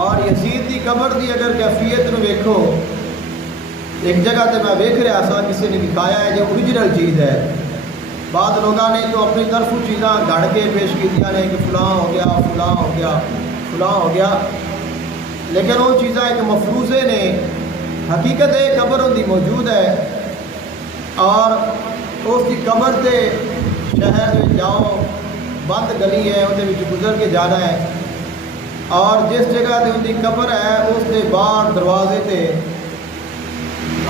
اور یزید کی قبر کی اگر کیفیت نو ویکھو، ایک جگہ تے میں ویکھ رہا سا کسی نے دکھایا ہے جو اوریجنل چیز ہے، بعض لوگوں نے تو اپنی طرف چیزاں گھڑ کے پیش کی نے کہ فلاں ہو گیا فلاں ہو گیا فلاں ہو گیا، لیکن وہ چیزاں ایک مفروضے نے، حقیقت ہے قبر ان کی موجود ہے، اور اس کی قبر تے شہر میں جاؤ، بند گلی ہے اندر گزر کے جانا ہے، اور جس جگہ تے ان کی قبر ہے اس کے باہر دروازے تے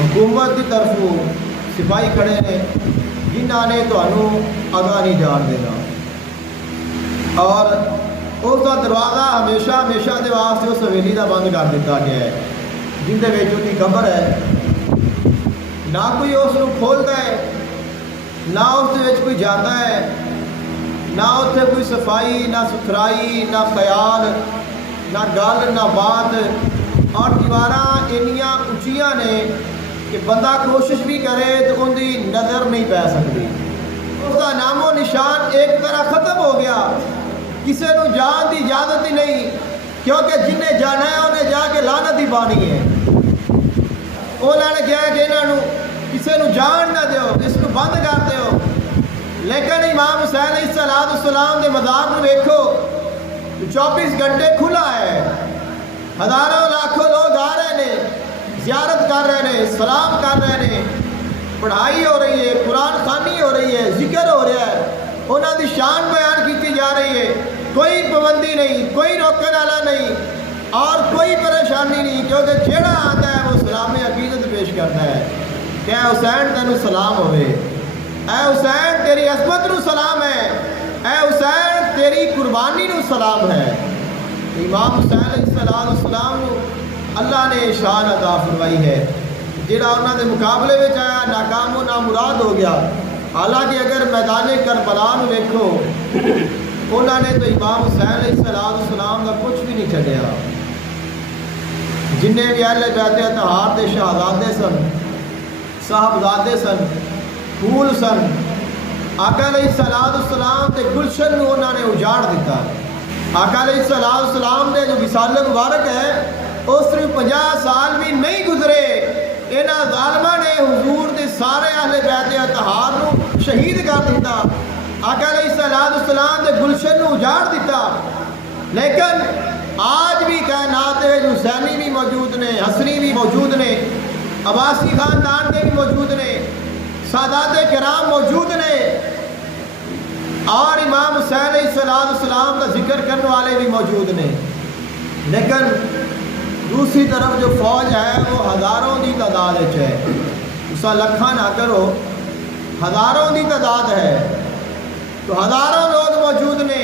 حکومت کی طرف سپاہی کھڑے نے جنہوں نے تمہوں اگاں نہیں جان دینا، اور اس کا دروازہ ہمیشہ ہمیشہ کے واسطے اس حویلی کا بند کر دیتا گیا ہے جن کے ان کی قبر ہے، نہ کوئی اس کو کھولتا ہے، نہ اس کوئی جاتا ہے، نہ اتنے کوئی صفائی، نہ ستھرائی، نہ خیال، نہ گل، نہ بات، اور دیواراں انیاں اچیاں نے کہ بندہ کوشش بھی کرے تو ان کی نظر نہیں پی سکتی، اس کا نام و نشان ایک طرح ختم ہو گیا، کسی کو جان کی اجازت ہی نہیں، کیونکہ جنہیں جانا ہے انہیں جا کے لعنت ہی پانی ہے، انہوں نے کہا کہ انہوں کسی کو جان نہ دیو، اس کو بند کر دیو، لیکن امام حسین علیہ السلام کے مزار کو دیکھو 24 گھنٹے کھلا ہے، ہزاروں لاکھوں لوگ آ رہے ہیں، زیارت کر رہے ہیں، سلام کر رہے ہیں، پڑھائی ہو رہی ہے، قرآن خوانی ہو رہی ہے، ذکر ہو رہا ہے، انہوں کی شان بیان کی جا رہی ہے، کوئی پابندی نہیں، کوئی روکنے والا نہیں، اور کوئی پریشانی نہیں، کیونکہ جیڑا آتا ہے وہ سلام عقیدت پیش کرتا ہے کہ اے حسین تینوں سلام ہوئے، اے حسین تیری عظمت نو سلام ہے، اے حسین تیری قربانی نو سلام ہے۔ امام حسین علیہ السلام نو اللہ نے شان عطا فرمائی ہے، جڑا انہوں نے مقابلے میں آیا ناکام و نامراد ہو گیا، حالانکہ اگر میدان کربلا نو دیکھو انہوں نے تو امام حسین علیہ السلام کا کچھ بھی نہیں چھڈیا، جنہیں بھی اہل بیت اطہار دے شہزادے سن، صاحبزادے سن، پھول سن، آقا علیہ السلام کے گلشن نو انہوں نے اجاڑ دیتا، آقا علیہ السلام نے جو وصال مبارک ہے اس نے 50 سال بھی نہیں گزرے، انہاں ظالماں نے حضور دے سارے اہل بیت اطہار نو شہید کر دیتا، آقا علیہ السلام دے گلشن نو اجاڑ دیتا، لیکن آج بھی کائنات حسینی بھی موجود نے، حسنی بھی موجود نے، عباسی خاندان کے بھی موجود نے، سادات کرام موجود نے، اور امام حسین علیہ السلام کا ذکر کرنے والے بھی موجود نے، لیکن دوسری طرف جو فوج ہے وہ ہزاروں کی تعداد ہے، اسا لکھاں نہ کرو، ہزاروں کی تعداد ہے، تو ہزاروں لوگ موجود نے،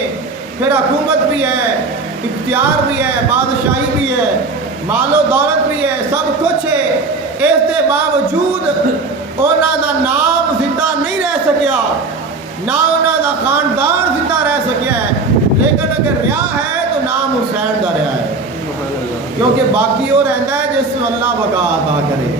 پھر حکومت بھی ہے، اختیار بھی ہے، بادشاہی بھی ہے، مال و دولت بھی ہے، سب کچھ ہے، اس کے باوجود انہوں کا نام زندہ نہیں رہ سکیا، نہ انہوں کا خاندان زندہ رہ سکیا ہے، لیکن اگر رہا ہے تو نام حسین کا رہا ہے، کیونکہ باقی وہ رہتا ہے جس کو اللہ بقا عطا کرے۔